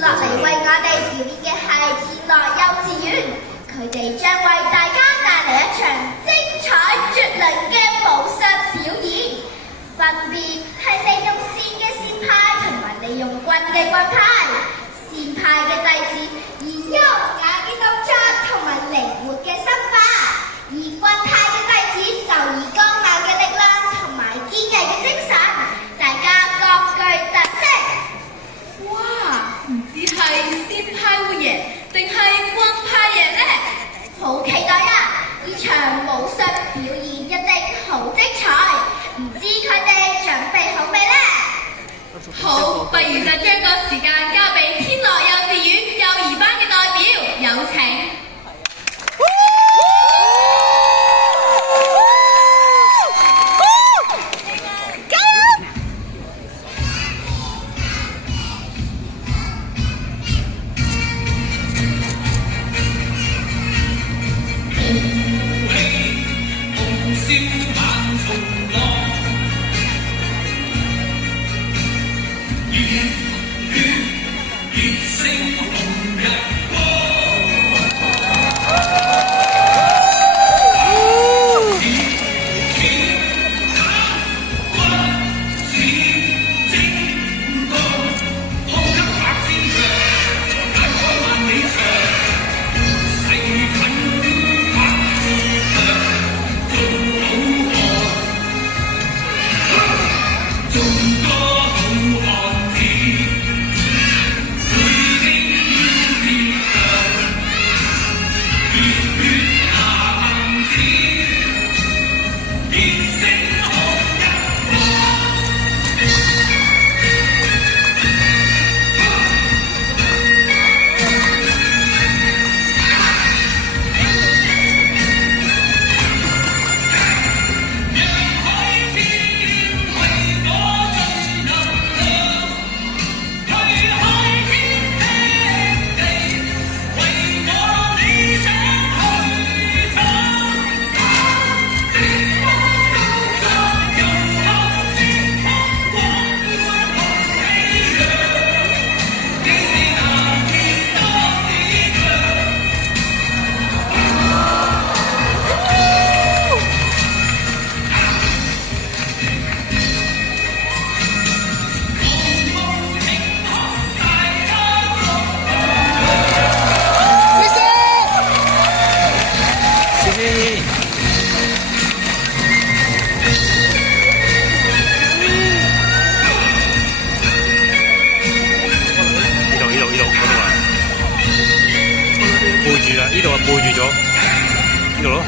落嚟為我哋表演嘅係天樂幼稚園，佢哋將為大家帶嚟一場精彩絕倫嘅武術表演，分別係利用線嘅線派同埋利用棍嘅棍派。線派嘅弟子以優雅嘅動作同埋靈活嘅身法，而棍派嘅弟子就以剛硬嘅力量同埋堅毅嘅精神，大家各具特色。哇！唔知係線派會贏定係棍派贏呢？好期待啊！呢場武術表演一定好精彩，唔知佢哋準備好未呢？好，不如就將個時間交俾天樂幼稚園幼兒班嘅代表，有請。呢度啊，背住咗呢度咯。